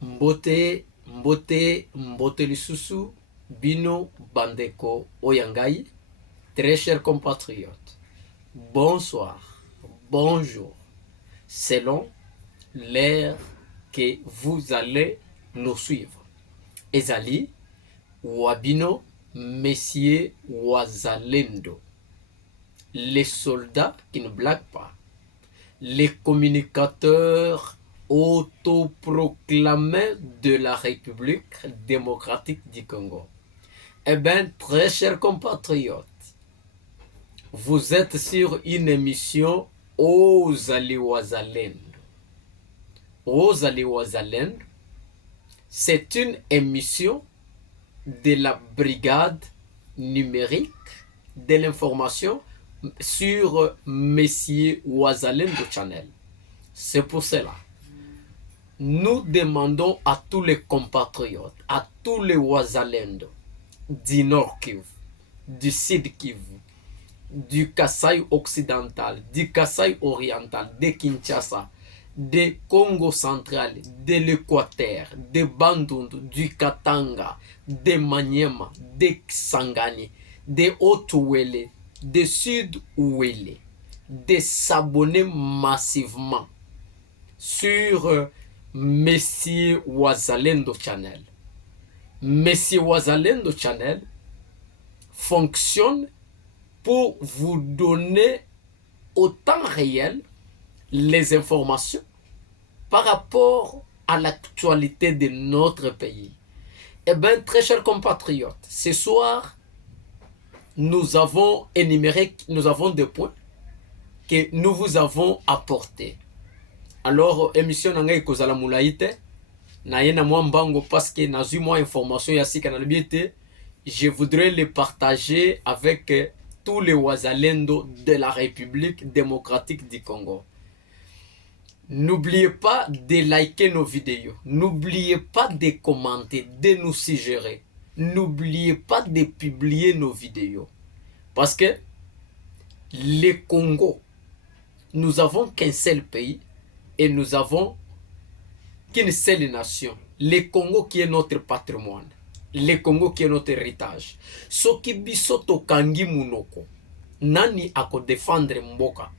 Mbote lisusu, bino bandeko oyangai, très chers compatriotes, bonsoir, bonjour, selon l'ère que vous allez nous suivre. Ezali, Wabino, Messieurs Wazalendo, les soldats qui ne blaguent pas, les communicateurs autoproclamés de la République démocratique du Congo. Eh bien, très chers compatriotes, vous êtes sur une émission Ozali Wazalendo. Ozali Wazalendo, c'est une émission de la brigade numérique de l'information sur Messieurs Wazalendo Channel. C'est pour cela. Nous demandons à tous les compatriotes, à tous les Wazalendo du Nord Kivu, du Sud Kivu, du Kasaï occidental, du Kasaï oriental, de Kinshasa, de Congo central, de l'Équateur, de Bandundu, du Katanga, de Maniema, de Kisangani, de Haut-Ouélé, de Sud-Ouélé, de s'abonner massivement sur Messieurs Wazalendo Channel. Messieurs Wazalendo Channel fonctionne pour vous donner au temps réel les informations par rapport à l'actualité de notre pays. Eh bien, très chers compatriotes, ce soir, nous avons énuméré, nous avons des points que nous vous avons apportés. Alors, émission nangai kozala mulaite, na yena mbango parce que na zui moi information ya sika na biete, je voudrais les partager avec tous les Wazalendo de la République démocratique du Congo. N'oubliez pas de liker nos vidéos. N'oubliez pas de commenter, de nous suggérer. N'oubliez pas de publier nos vidéos. Parce que le Congo, nous avons qu'un seul pays et nous avons qu'une seule nation. Le Congo qui est notre patrimoine. Le Congo qui est notre héritage. Soki biso tokangi munoko. Nani ako défendre mboka.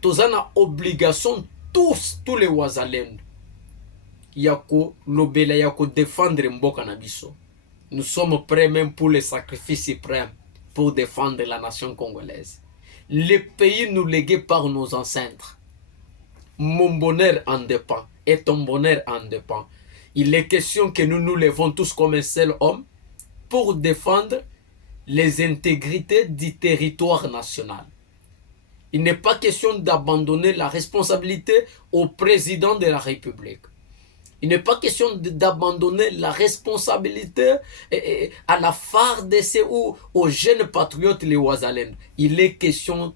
Tozana obligation tous les Wazalendo. Yako lobela yako défendre mboka na biso. Nous sommes prêts même pour les sacrifices suprêmes pour défendre la nation congolaise. Le pays nous légué par nos ancêtres. Mon bonheur en dépend et ton bonheur en dépend. Il est question que nous nous levons tous comme un seul homme pour défendre les intégrités du territoire national. Il n'est pas question d'abandonner la responsabilité au président de la République. Il n'est pas question d'abandonner la responsabilité à la FARDC ou aux jeunes patriotes les Wazalendo. Il est question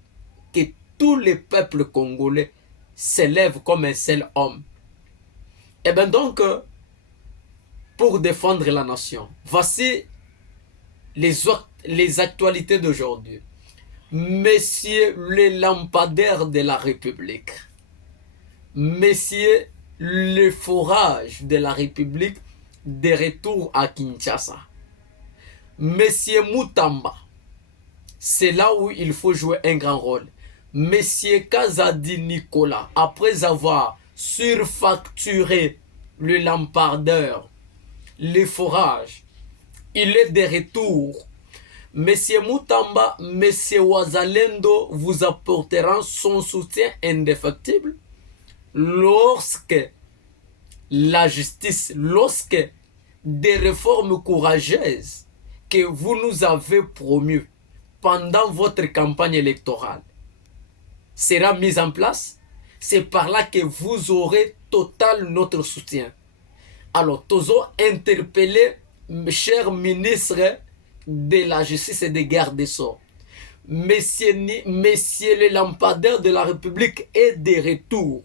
que tous les peuples congolais s'élèvent comme un seul homme. Et bien donc, pour défendre la nation, voici les actualités d'aujourd'hui. Messieurs les lampadaires de la République, messieurs le forage de la République de retour à Kinshasa, monsieur Mutamba, c'est là où il faut jouer un grand rôle. Monsieur Kazadi Nicolas, après avoir surfacturé le lampardeur, le forage, il est de retour. Monsieur Mutamba, Monsieur Wazalendo vous apporteront son soutien indéfectible lorsque la justice, lorsque des réformes courageuses que vous nous avez promues pendant votre campagne électorale sera mise en place, c'est par là que vous aurez total notre soutien. Alors, toujours interpeller, chers ministres de la justice et des gardes des Sceaux, messieurs les lampadaires de la République est de retour.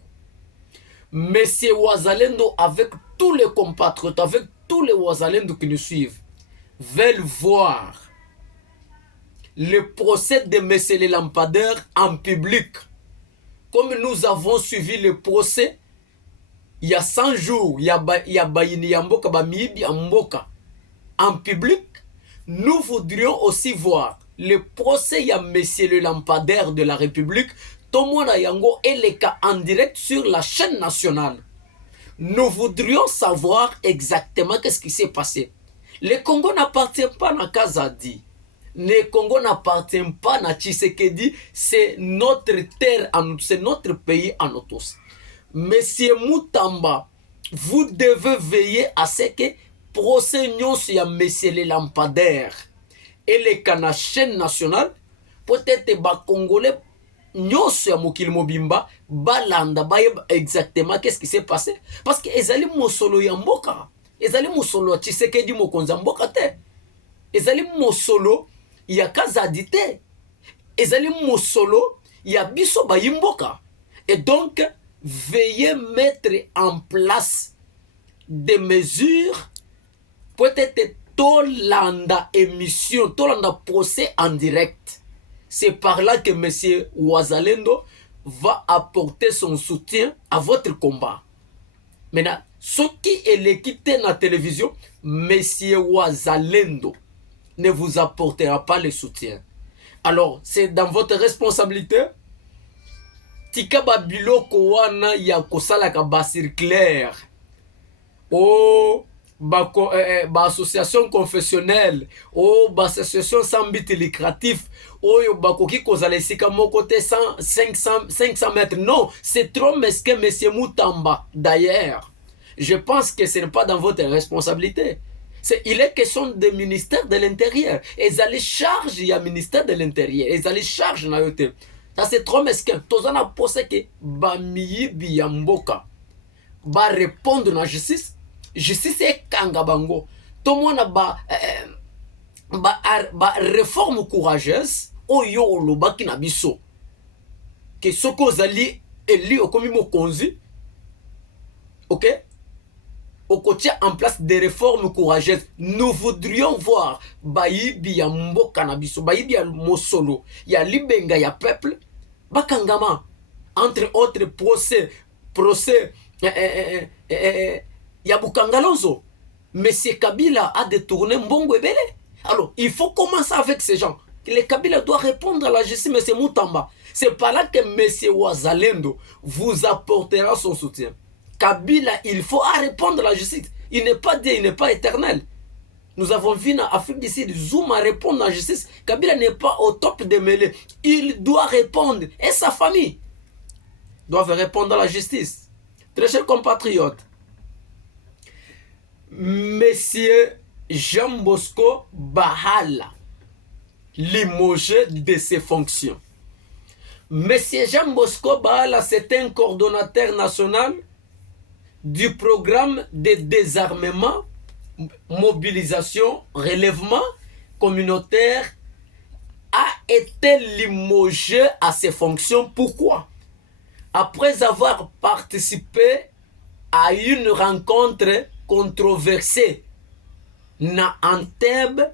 Monsieur Wazalendo, avec tous les compatriotes, avec tous les Wazalendo qui nous suivent, veulent voir le procès de messieurs les lampadaires en public. Comme nous avons suivi le procès il y a 100 jours, il y a Bayini Yamboka, Bamibi Yamboka en public. Nous voudrions aussi voir le procès à Monsieur le lampadaire de la République, Tomona Yango et les cas en direct sur la chaîne nationale. Nous voudrions savoir exactement qu'est-ce qui s'est passé. Le Congo n'appartient pas à Kazadi. Le Congo n'appartient pas à Tshisekedi. C'est notre terre, c'est notre pays à nous tous. Monsieur Moutamba, vous devez veiller à ce que procès à Monsieur le lampadaire et les canaux chaîne nationale, peut-être les Congolais, nyonso ya mokili mobimba balanda bayeba exactement qu'est-ce qui s'est passé, parce que ezali mosolo ya mboka, ezali mosolo ya Tshisekedi mokonzi ya mboka te, ezali mosolo ya Kazadi te, ezali mosolo ya biso bayimboka. Et donc veuillez mettre en place des mesures, peut-être tolanda émission, tolanda procès en direct. C'est par là que M. Wazalendo va apporter son soutien à votre combat. Maintenant, ce qui est l'équité dans la télévision, M. Wazalendo ne vous apportera pas le soutien. Alors, c'est dans votre responsabilité. Tika babiloko wana ya kosalaka ba circulaire. Oh, association confessionnelle, association sans but lucratif, bakoki kozala esika moko te 500 mètres. Non, c'est trop mesquin, monsieur Moutamba. D'ailleurs, je pense que ce n'est pas dans votre responsabilité. Il est question du ministère de l'Intérieur. Ils allaient charge, il y a ministère de l'Intérieur. Ils allaient charge na yote. Ça c'est trop mesquin. Tozana posé que bamiyibi ya mboka ba répondre na justice. Justice est kangabango. Tout le monde ba réforme courageuse. Oyo loba ki na biso. Que soko zali eli okomi mokonzi. Ok? Au côté en place des réformes courageuses. Nous voudrions voir bayibi ya mboka na biso, bayibi ya mosolo, ya libenga ya peuple, bakangama. Entre autres procès ya Bukangalonzo. Monsieur Kabila a détourné Mbongo Ebele. Alors, il faut commencer avec ces gens. Le Kabila doit répondre à la justice, monsieur Moutamba. C'est par là que monsieur Wazalendo vous apportera son soutien. Kabila, il faut répondre à la justice. Il n'est pas Dieu, il n'est pas éternel. Nous avons vu en Afrique du Sud, Zouma répondre à la justice. Kabila n'est pas au top des mêlées. Il doit répondre. Et sa famille doivent répondre à la justice. Très chers compatriotes, Monsieur Jean Bosco Bahala, limogé de ses fonctions. Monsieur Jean Bosco Bahala, c'est un coordonnateur national du programme de désarmement, mobilisation, relèvement communautaire, a été limogé à ses fonctions. Pourquoi? Après avoir participé à une rencontre controversée na Entebbe,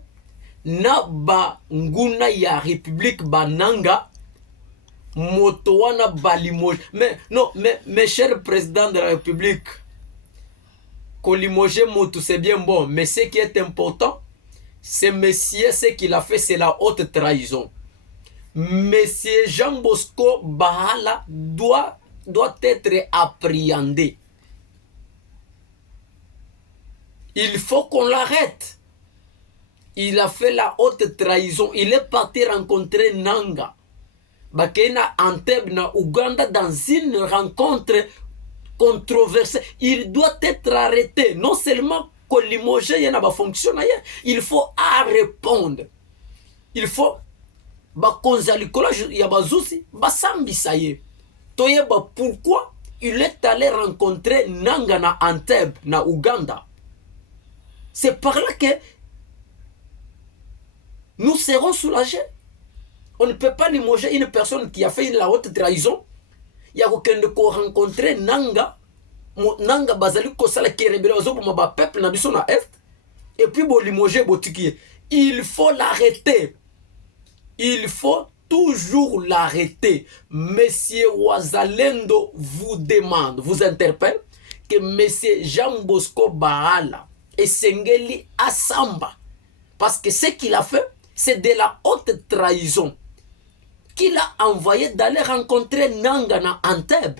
na ba nguna ya République Bananga, motowana balimoge. Mais non, mes chers présidents de la République, kolimoge moto c'est bien bon, mais ce qui est important, c'est monsieur, ce qu'il a fait, c'est la haute trahison. Monsieur Jean Bosco Bahala doit être appréhendé. Il faut qu'on l'arrête. Il a fait la haute trahison. Il est parti rencontrer Nanga. Bakena Entebbe na Ouganda dans une rencontre controversée. Il doit être arrêté. Non seulement que limogé il y a pas fonctionné, il faut répondre. Il faut bakonzalikolo ya bazusi basambisaye. Toyeba pourquoi il est allé rencontrer Nanga na Entebbe na Ouganda. C'est par là que nous serons soulagés. On ne peut pas limoger une personne qui a fait la haute trahison. Il y a aucun de quoi rencontrer Nanga. Nanga bazali kosala qui rebelle aux autres ma peuple na biso na est. Et puis bon limoger botiki. Il faut l'arrêter. Il faut toujours l'arrêter. Monsieur Wazalendo vous demande, vous interpelle. que M. Jean Bosco Barala et Sengeli Assamba. Parce que ce qu'il a fait, c'est de la haute trahison. Qu'il a envoyé d'aller rencontrer Nangana Anteb.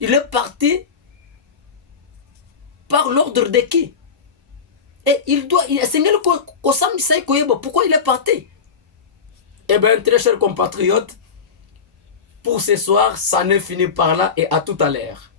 Il est parti par l'ordre de qui? Et il doit... Pourquoi il est parti? Eh bien, très chers compatriotes, pour ce soir, ça ne finit par là et à tout à l'heure.